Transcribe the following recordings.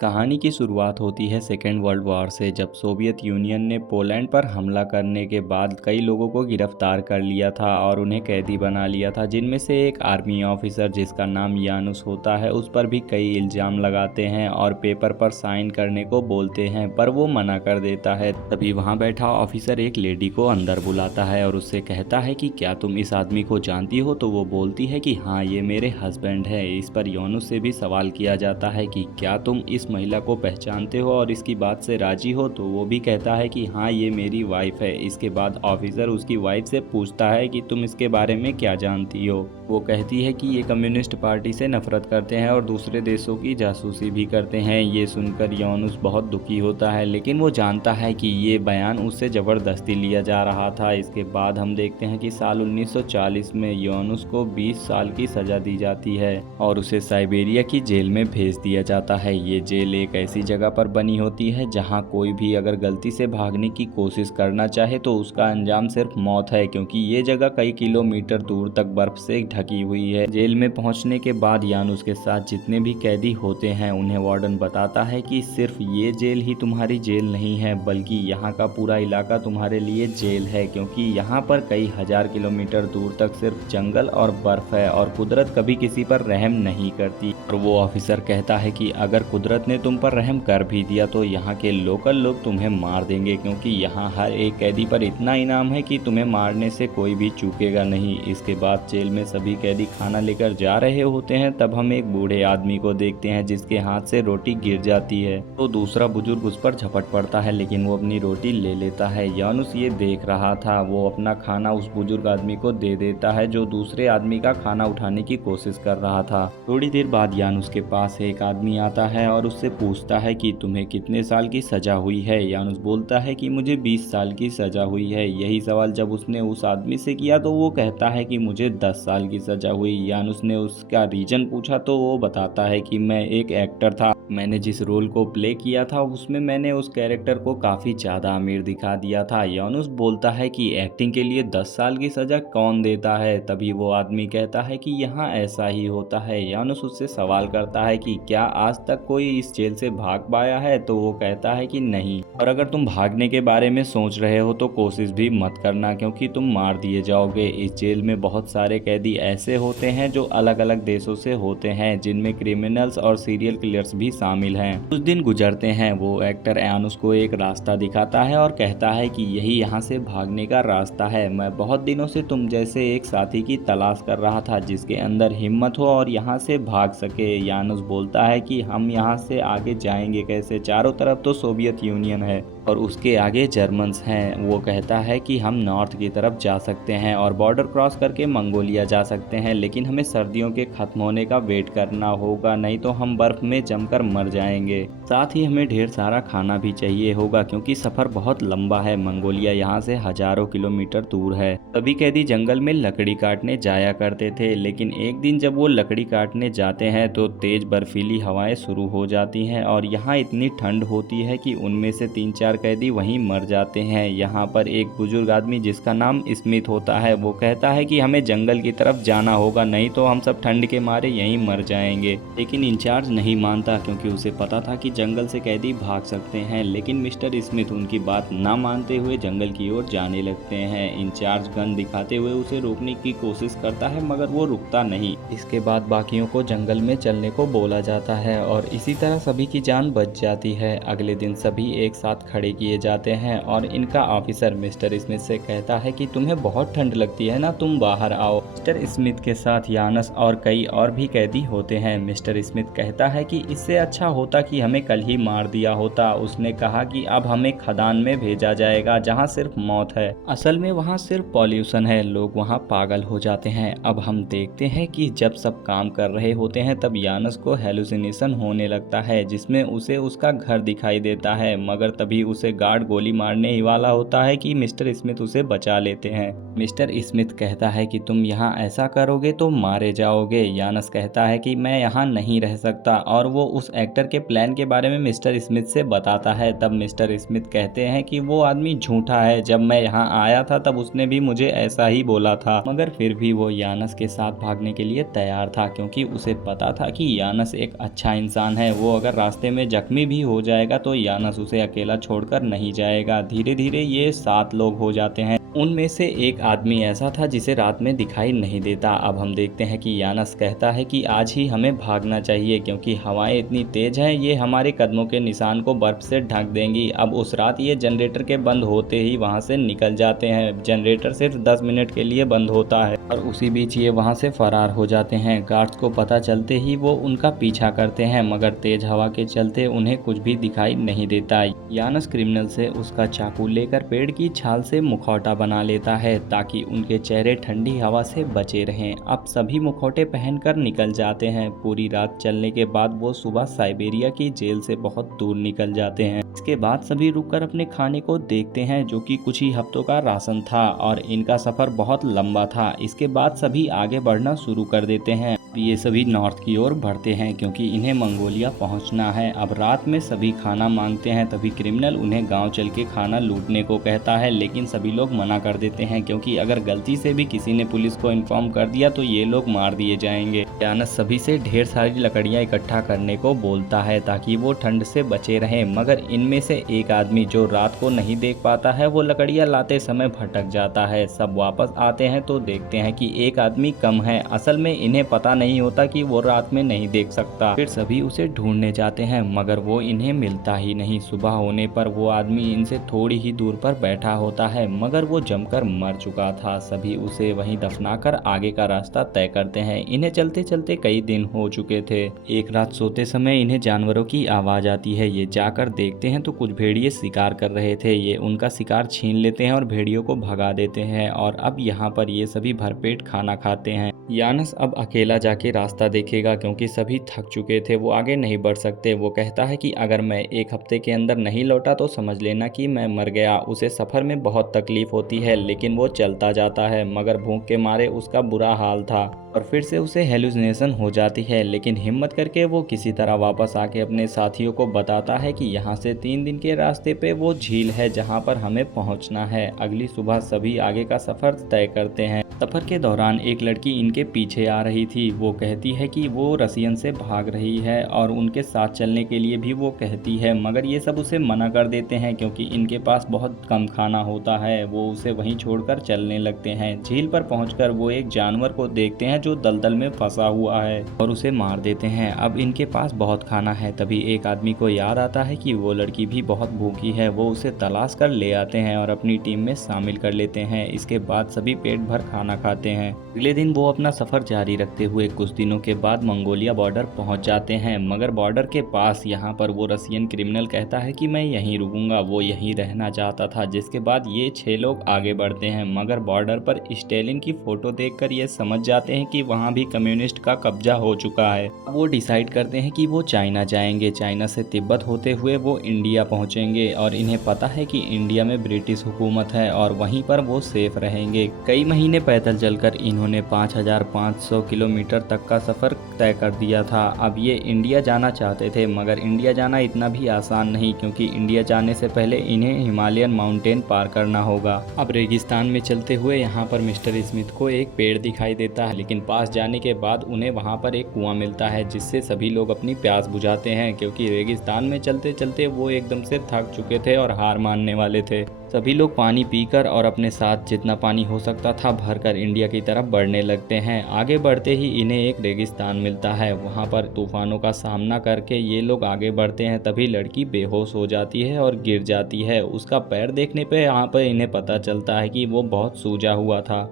कहानी की शुरुआत होती है सेकेंड वर्ल्ड वॉर से, जब सोवियत यूनियन ने पोलैंड पर हमला करने के बाद कई लोगों को गिरफ्तार कर लिया था और उन्हें कैदी बना लिया था, जिनमें से एक आर्मी ऑफिसर जिसका नाम यानुस होता है उस पर भी कई इल्ज़ाम लगाते हैं और पेपर पर साइन करने को बोलते हैं, पर वो मना कर देता है। तभी वहाँ बैठा ऑफिसर एक लेडी को अंदर बुलाता है और उससे कहता है कि क्या तुम इस आदमी को जानती हो। तो वो बोलती है कि हाँ, ये मेरे हस्बैंड है। इस पर यानुस से भी सवाल किया जाता है कि क्या तुम इस महिला को पहचानते हो और इसकी बात से राजी हो। तो वो भी कहता है कि हाँ, ये मेरी वाइफ है। इसके बाद ऑफिसर उसकी वाइफ से पूछता है कि तुम इसके बारे में क्या जानती हो। वो कहती है कि ये कम्युनिस्ट पार्टी से नफरत करते हैं और दूसरे देशों की जासूसी भी करते हैं। ये सुनकर यानुस बहुत दुखी होता है, लेकिन वो जानता है कि ये बयान उससे ज़बरदस्ती लिया जा रहा था। इसके बाद हम देखते हैं कि साल 1940 में यानुस को 20 साल की सज़ा दी जाती है और उसे साइबेरिया की जेल में भेज दिया जाता है। ये जेल एक ऐसी जगह पर बनी होती है जहां कोई भी अगर गलती से भागने की कोशिश करना चाहे तो उसका अंजाम सिर्फ मौत है, क्योंकि ये जगह कई किलोमीटर दूर तक बर्फ से ढकी हुई है। जेल में पहुंचने के बाद यानुस के साथ जितने भी कैदी होते हैं उन्हें वार्डन बताता है कि सिर्फ ये जेल ही तुम्हारी जेल नहीं है, बल्कि यहाँ का पूरा इलाका तुम्हारे लिए जेल है, क्योंकि यहाँ पर कई हजार किलोमीटर दूर तक सिर्फ जंगल और बर्फ है और कुदरत कभी किसी पर रहम नहीं करती। और वो ऑफिसर कहता है कि अगर कुदरत ने तुम पर रहम कर भी दिया तो यहाँ के लोकल लोग तुम्हें मार देंगे, क्योंकि यहाँ हर एक कैदी पर इतना इनाम है कि तुम्हें मारने से कोई भी चूकेगा नहीं। इसके बाद जेल में सभी कैदी खाना लेकर जा रहे होते हैं, तब हम एक बूढ़े आदमी को देखते हैं जिसके हाथ से रोटी गिर जाती है। तो दूसरा बुजुर्ग उस पर झपट पड़ता है, लेकिन वो अपनी रोटी ले लेता है। यानुस ये देख रहा था। वो अपना खाना उस बुजुर्ग आदमी को दे देता है जो दूसरे आदमी का खाना उठाने की कोशिश कर रहा था। थोड़ी देर बाद यानुस के पास एक आदमी आता है और उससे पूछता है कि तुम्हें कितने साल की सजा हुई है। यानुस बोलता है कि मुझे 20 साल की सजा हुई है। यही सवाल जब उसने उस आदमी से किया तो वो कहता है कि मुझे 10 साल की सजा हुई। यानुस ने उसका रीजन पूछा तो वो बताता है कि मैं एक एक्टर था, मैंने जिस रोल को प्ले किया था उसमें मैंने उस कैरेक्टर को काफ़ी ज़्यादा अमीर दिखा दिया था। यानुस बोलता है कि एक्टिंग के लिए 10 साल की सज़ा कौन देता है। तभी वो आदमी कहता है कि यहाँ ऐसा ही होता है। यानुस उससे सवाल करता है कि क्या आज तक कोई इस जेल से भाग पाया है। तो वो कहता है कि नहीं, और अगर तुम भागने के बारे में सोच रहे हो तो कोशिश भी मत करना, क्योंकि तुम मार दिए जाओगे। इस जेल में बहुत सारे कैदी ऐसे होते हैं जो अलग अलग देशों से होते हैं, जिनमें क्रिमिनल्स और सीरियल किलर्स भी शामिल हैं। कुछ दिन गुजरते हैं। वो एक्टर यानुस को एक रास्ता दिखाता है और कहता है कि यही यहाँ से भागने का रास्ता है। मैं बहुत दिनों से तुम जैसे एक साथी की तलाश कर रहा था जिसके अंदर हिम्मत हो और यहाँ से भाग सके। यानुस बोलता है कि हम यहाँ से आगे जाएंगे कैसे, चारों तरफ तो सोवियत यूनियन है और उसके आगे जर्मन्स हैं। वो कहता है कि हम नॉर्थ की तरफ जा सकते हैं और बॉर्डर क्रॉस करके मंगोलिया जा सकते हैं, लेकिन हमें सर्दियों के खत्म होने का वेट करना होगा, नहीं तो हम बर्फ में जमकर मर जाएंगे। साथ ही हमें ढेर सारा खाना भी चाहिए होगा, क्योंकि सफर बहुत लंबा है। मंगोलिया यहाँ से हजारों किलोमीटर दूर है। सभी कैदी जंगल में लकड़ी काटने जाया करते थे, लेकिन एक दिन जब वो लकड़ी काटने जाते हैं तो तेज बर्फीली हवाएं शुरू हो जाती हैं और यहाँ इतनी ठंड होती है कि उनमें से 3-4 कैदी वहीं मर जाते हैं। यहाँ पर एक बुजुर्ग आदमी जिसका नाम स्मिथ होता है, वो कहता है कि हमें जंगल की तरफ जाना होगा, नहीं तो हम सब ठंड के मारे यहीं मर जाएंगे। लेकिन इंचार्ज नहीं मानता, क्योंकि उसे पता था कि जंगल से कैदी भाग सकते हैं। लेकिन मिस्टर स्मिथ उनकी बात ना मानते हुए जंगल की ओर जाने लगते हैं। इंचार्ज गन दिखाते हुए उसे रोकने की कोशिश करता है, मगर वो रुकता नहीं। इसके बाद बाकियों को जंगल में चलने को बोला जाता है और इसी तरह सभी की जान बच जाती है। अगले दिन सभी एक साथ खड़े किए जाते हैं और इनका ऑफिसर मिस्टर स्मिथ से कहता है कि तुम्हें बहुत ठंड लगती है ना, तुम बाहर आओ। मिस्टर स्मिथ के साथ यानुस और कई और भी कैदी होते हैं। मिस्टर स्मिथ कहता है कि इससे अच्छा होता कि हमें कल ही मार दिया होता। उसने कहा कि अब हमें खदान में भेजा जाएगा जहाँ सिर्फ मौत है। असल में वहाँ सिर्फ पॉल्यूशन है, लोग वहाँ पागल हो जाते हैं। अब हम देखते हैं कि जब सब काम कर रहे होते हैं तब यानुस को हेलुसिनेशन होने लगता है, जिसमें उसे उसका घर दिखाई देता है, मगर तभी उसे गार्ड गोली मारने ही वाला होता है कि मिस्टर स्मिथ उसे बचा लेते हैं। मिस्टर स्मिथ कहता है कि तुम यहाँ ऐसा करोगे तो मारे जाओगे। यानस कहता है कि मैं यहाँ नहीं रह सकता और वो उस एक्टर के प्लान के बारे में मिस्टर स्मिथ से बताता है। तब मिस्टर स्मिथ कहते हैं कि वो आदमी झूठा है, जब मैं यहाँ आया था तब उसने भी मुझे ऐसा ही बोला था। मगर फिर भी वो यानस के साथ भागने के लिए तैयार था, क्योंकि उसे पता था कि यानस एक अच्छा इंसान है। वो अगर रास्ते में जख्मी भी हो जाएगा तो यानस उसे अकेला छोड़कर नहीं जाएगा। धीरे धीरे ये 7 लोग हो जाते हैं। उनमें से एक आदमी ऐसा था जिसे रात में दिखाई नहीं देता। अब हम देखते हैं कि यानस कहता है कि आज ही हमें भागना चाहिए, क्योंकि हवाएं इतनी तेज हैं, ये हमारे कदमों के निशान को बर्फ से ढक देंगी। अब उस रात ये जनरेटर के बंद होते ही वहां से निकल जाते हैं। जनरेटर सिर्फ 10 मिनट के लिए बंद होता है और उसी बीच ये वहां से फरार हो जाते हैं। गार्ड्स को पता चलते ही वो उनका पीछा करते हैं, मगर तेज हवा के चलते उन्हें कुछ भी दिखाई नहीं देता। यानस क्रिमिनल से उसका चाकू लेकर पेड़ की छाल से मुखौटा बना लेता है ताकि उनके चेहरे ठंडी हवा से बचे रहें। अब सभी मुखौटे पहनकर निकल जाते हैं। पूरी रात चलने के बाद वो सुबह साइबेरिया की जेल से बहुत दूर निकल जाते हैं। इसके बाद सभी रुककर अपने खाने को देखते हैं, जो कि कुछ ही हफ्तों का राशन था और इनका सफर बहुत लंबा था। इसके बाद सभी आगे बढ़ना शुरू कर देते हैं। ये सभी नॉर्थ की ओर बढ़ते हैं क्योंकि इन्हें मंगोलिया पहुंचना है। अब रात में सभी खाना मांगते हैं, तभी क्रिमिनल उन्हें गांव चल के खाना लूटने को कहता है, लेकिन सभी लोग मना कर देते हैं क्योंकि अगर गलती से भी किसी ने पुलिस को इन्फॉर्म कर दिया तो ये लोग मार दिए जाएंगे। यानस सभी से ढेर सारी लकड़ियां इकट्ठा करने को बोलता है ताकि वो ठंड से बचे रहें, मगर इनमें से एक आदमी जो रात को नहीं देख पाता है वो लकड़ियां लाते समय भटक जाता है। सब वापस आते हैं तो देखते हैं कि एक आदमी कम है। असल में इन्हें पता नहीं होता कि वो रात में नहीं देख सकता। फिर सभी उसे ढूंढने जाते हैं मगर वो इन्हें मिलता ही नहीं। सुबह होने पर वो आदमी इनसे थोड़ी ही दूर पर बैठा होता है, मगर वो जमकर मर चुका था। सभी उसे वहीं दफनाकर आगे का रास्ता तय करते हैं। इन्हें चलते चलते कई दिन हो चुके थे। एक रात सोते समय इन्हें जानवरों की आवाज आती है। ये जाकर देखते हैं तो कुछ भेड़िए शिकार कर रहे थे। ये उनका शिकार छीन लेते हैं और भेड़ियों को भगा देते हैं और अब यहाँ पर ये सभी भरपेट खाना खाते हैं। यानस अब अकेला जाके रास्ता देखेगा क्योंकि सभी थक चुके थे, वो आगे नहीं बढ़ सकते। वो कहता है कि अगर मैं 1 हफ्ते के अंदर नहीं लौटा तो समझ लेना कि मैं मर गया। उसे सफ़र में बहुत तकलीफ होती है लेकिन वो चलता जाता है, मगर भूख के मारे उसका बुरा हाल था और फिर से उसे हेलुसिनेशन हो जाती है। लेकिन हिम्मत करके वो किसी तरह वापस आके अपने साथियों को बताता है कि यहाँ से 3 दिन के रास्ते पे वो झील है जहाँ पर हमें पहुँचना है। अगली सुबह सभी आगे का सफ़र तय करते हैं। सफ़र के दौरान एक लड़की इनके पीछे आ रही थी। वो कहती है कि वो रसियन से भाग रही है और उनके साथ चलने के लिए भी वो कहती है, मगर ये सब उसे मना कर देते हैं क्योंकि इनके पास बहुत कम खाना होता है। वो उसे वहीं छोड़कर चलने लगते हैं। झील पर पहुंचकर वो एक जानवर को देखते हैं जो दलदल में फंसा हुआ है और उसे मार देते हैं। अब इनके पास बहुत खाना है। तभी एक आदमी को याद आता है कि वो लड़की भी बहुत भूखी है। वो उसे तलाश कर ले आते हैं और अपनी टीम में शामिल कर लेते हैं। इसके बाद सभी पेट भर खाना खाते हैं। अगले दिन वो अपना सफर जारी रखते हुए कुछ दिनों के बाद मंगोलिया बॉर्डर पहुंच जाते हैं, मगर बॉर्डर के पास यहाँ पर वो रसियन क्रिमिनल कहता है कि मैं यहीं रुकूंगा। वो यहीं रहना चाहता था। जिसके बाद ये 6 लोग आगे बढ़ते हैं, मगर बॉर्डर पर स्टेलिन की फोटो देखकर ये समझ जाते हैं कि वहाँ भी कम्युनिस्ट का कब्जा हो चुका है। वो डिसाइड करते हैं कि वो चाइना जाएंगे। चाइना से तिब्बत होते हुए वो इंडिया पहुँचेंगे और इन्हें पता है कि इंडिया में ब्रिटिश हुकूमत है और वहीं पर वो सेफ रहेंगे। कई महीने पैदल चलकर इन्होंने 5500 किलोमीटर तक का सफ़र तय कर दिया था। अब ये इंडिया जाना चाहते थे, मगर इंडिया जाना इतना भी आसान नहीं क्योंकि इंडिया जाने से पहले इन्हें हिमालयन माउंटेन पार करना होगा। अब रेगिस्तान में चलते हुए यहाँ पर मिस्टर स्मिथ को एक पेड़ दिखाई देता है, लेकिन पास जाने के बाद उन्हें वहाँ पर एक कुआं मिलता है जिससे सभी लोग अपनी प्यास बुझाते हैं क्योंकि रेगिस्तान में चलते चलते वो एकदम से थक चुके थे और हार मानने वाले थे। सभी लोग पानी पीकर और अपने साथ जितना पानी हो सकता था भरकर इंडिया की तरफ बढ़ने लगते हैं। आगे बढ़ते ही इन्हें एक रेगिस्तान मिलता है। वहाँ पर तूफानों का सामना करके ये लोग आगे बढ़ते हैं। तभी लड़की बेहोश हो जाती है और गिर जाती है। उसका पैर देखने पे यहाँ पर इन्हें पता चलता है कि वो बहुत सूजा हुआ था,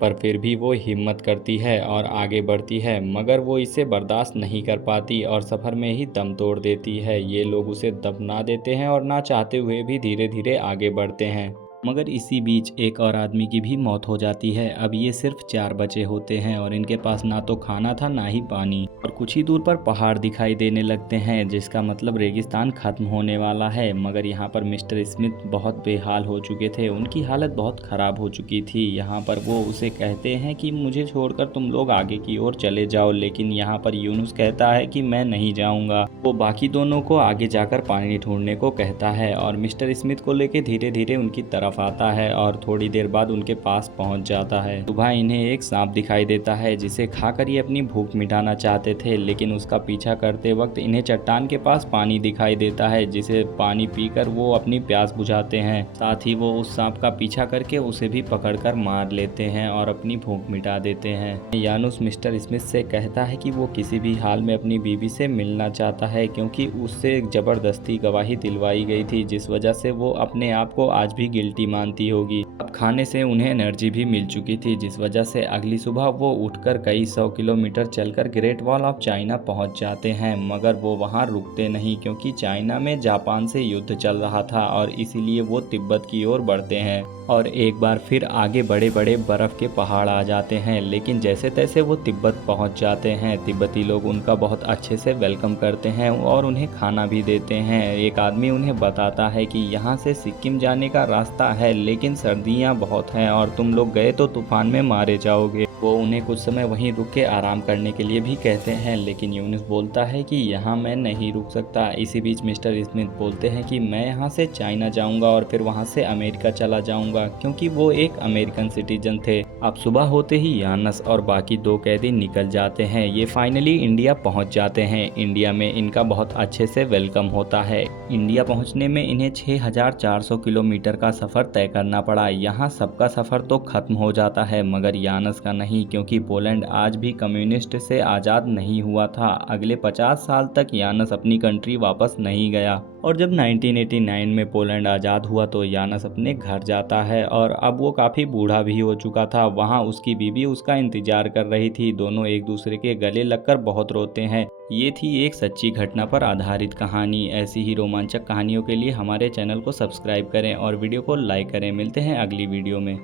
पर फिर भी वो हिम्मत करती है और आगे बढ़ती है, मगर वो इसे बर्दाश्त नहीं कर पाती और सफ़र में ही दम तोड़ देती है। ये लोग उसे दफना देते हैं और ना चाहते हुए भी धीरे धीरे आगे बढ़ते हैं। मगर इसी बीच एक और आदमी की भी मौत हो जाती है। अब ये सिर्फ 4 बचे होते हैं और इनके पास ना तो खाना था ना ही पानी, और कुछ ही दूर पर पहाड़ दिखाई देने लगते हैं, जिसका मतलब रेगिस्तान खत्म होने वाला है। मगर यहाँ पर मिस्टर स्मिथ बहुत बेहाल हो चुके थे, उनकी हालत बहुत ख़राब हो चुकी थी। यहाँ पर वो उसे कहते हैं कि मुझे छोड़कर तुम लोग आगे की ओर चले जाओ, लेकिन यहाँ पर यूनुस कहता है कि मैं नहीं जाऊँगा। वो बाकी दोनों को आगे जाकर पानी ढूंढने को कहता है और मिस्टर स्मिथ को लेकर धीरे धीरे उनकी तरफ आता है और थोड़ी देर बाद उनके पास पहुंच जाता है। सुबह इन्हें एक सांप दिखाई देता है जिसे खाकर ये अपनी भूख मिटाना चाहते थे, लेकिन उसका पीछा करते वक्त इन्हें चट्टान के पास पानी दिखाई देता है, जिसे पानी पीकर वो अपनी प्यास बुझाते हैं। साथ ही वो उस सांप का पीछा करके उसे भी पकड़कर मार लेते हैं और अपनी भूख मिटा देते हैं। यानुस मिस्टर स्मिथ से कहता है कि वो किसी भी हाल में अपनी बीवी से मिलना चाहता है, क्योंकि उससे जबरदस्ती गवाही दिलवाई गई थी, जिस वजह से वो अपने आप को आज भी गिल्टी मानती होगी। अब खाने से उन्हें एनर्जी भी मिल चुकी थी, जिस वजह से अगली सुबह वो उठकर कई 100 किलोमीटर चलकर ग्रेट वॉल ऑफ चाइना पहुंच जाते हैं। मगर वो वहां रुकते नहीं, क्योंकि चाइना में जापान से युद्ध चल रहा था और इसीलिए वो तिब्बत की ओर बढ़ते हैं और एक बार फिर आगे बड़े बड़े बर्फ़ के पहाड़ आ जाते हैं। लेकिन जैसे तैसे वो तिब्बत पहुंच जाते हैं। तिब्बती लोग उनका बहुत अच्छे से वेलकम करते हैं और उन्हें खाना भी देते हैं। एक आदमी उन्हें बताता है कि यहाँ से सिक्किम जाने का रास्ता है, लेकिन सर्दियाँ बहुत हैं और तुम लोग गए तो तूफान में मारे जाओगे। वो उन्हें कुछ समय वहीं रुक के आराम करने के लिए भी कहते हैं, लेकिन यूनुस बोलता है कि यहाँ मैं नहीं रुक सकता। इसी बीच मिस्टर स्मिथ बोलते हैं कि मैं यहाँ से चाइना जाऊँगा और फिर वहाँ से अमेरिका चला जाऊँगा, क्योंकि वो एक अमेरिकन सिटीजन थे। अब सुबह होते ही यानस और बाकी 2 कैदी निकल जाते हैं। ये फाइनली इंडिया पहुँच जाते हैं। इंडिया में इनका बहुत अच्छे से वेलकम होता है। इंडिया पहुँचने में इन्हें 6400 किलोमीटर का सफ़र तय करना पड़ा। यहाँ सबका सफ़र तो खत्म हो जाता है, मगर यानस का नहीं, क्योंकि पोलैंड आज भी कम्युनिस्ट से आज़ाद नहीं हुआ था। अगले 50 साल तक यानस अपनी कंट्री वापस नहीं गया और जब 1989 में पोलैंड आज़ाद हुआ तो यानस अपने घर जाता है और अब वो काफ़ी बूढ़ा भी हो चुका था। वहाँ उसकी बीवी उसका इंतजार कर रही थी। दोनों एक दूसरे के गले लगकर बहुत रोते हैं। ये थी एक सच्ची घटना पर आधारित कहानी। ऐसी ही रोमांचक कहानियों के लिए हमारे चैनल को सब्सक्राइब करें और वीडियो को लाइक करें। मिलते हैं अगली वीडियो में।